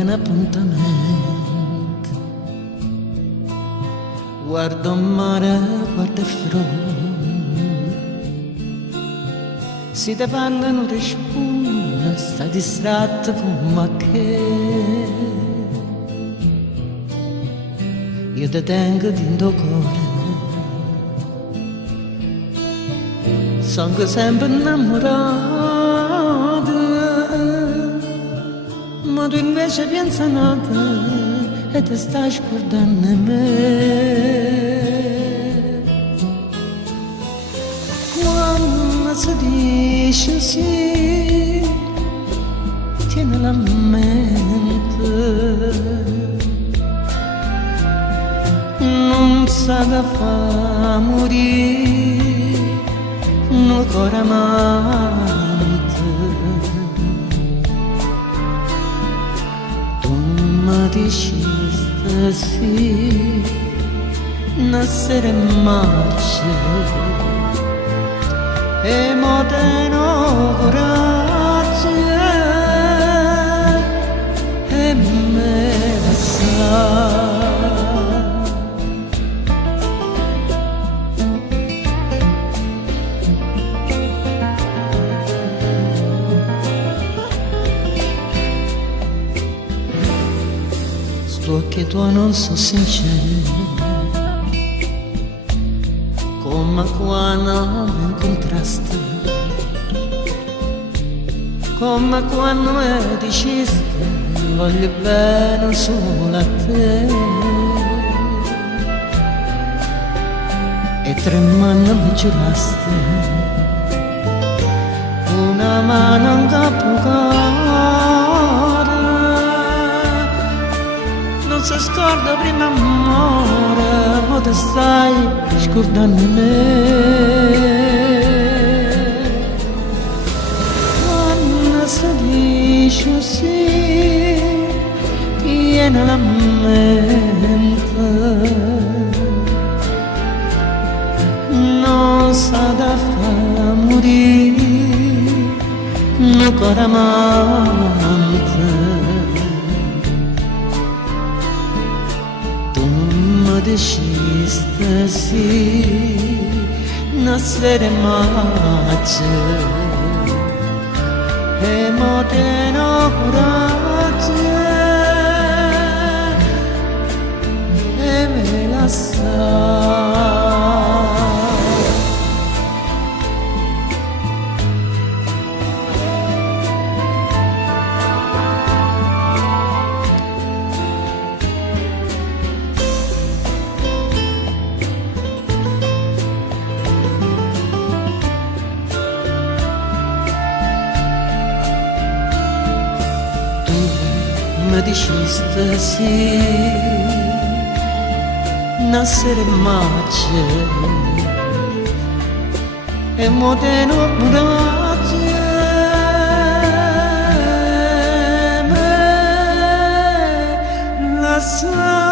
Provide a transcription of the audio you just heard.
un appuntamento. Guardo il mare, guardo il fronte, si te parlano di spugna, sta distratto come che io te tengo dentro cuore. Sono sempre innamorata, ma tu invece pensi nata e ti stai scordando me. Quando si dice sì, tieni la mente, non sa che fa morire un cuore amante. Tu mi dici sì, nascere marce e mo te no coraggio e me la sa. Che tu non so sincero, come quando mi incontraste, come quando mi diceste voglio bene solo a te, e tremando mi giuraste una mano in capo. Non si scorda prima amore, ma te stai scordando me. Quando si dice sì, tiene la mente, non sa da far morire un cuore amante. Deciste sì, nascere mace e mo te no coraggio e me la sa. Mi diciste sì, nascere mace e mo te no coraggio me la sa.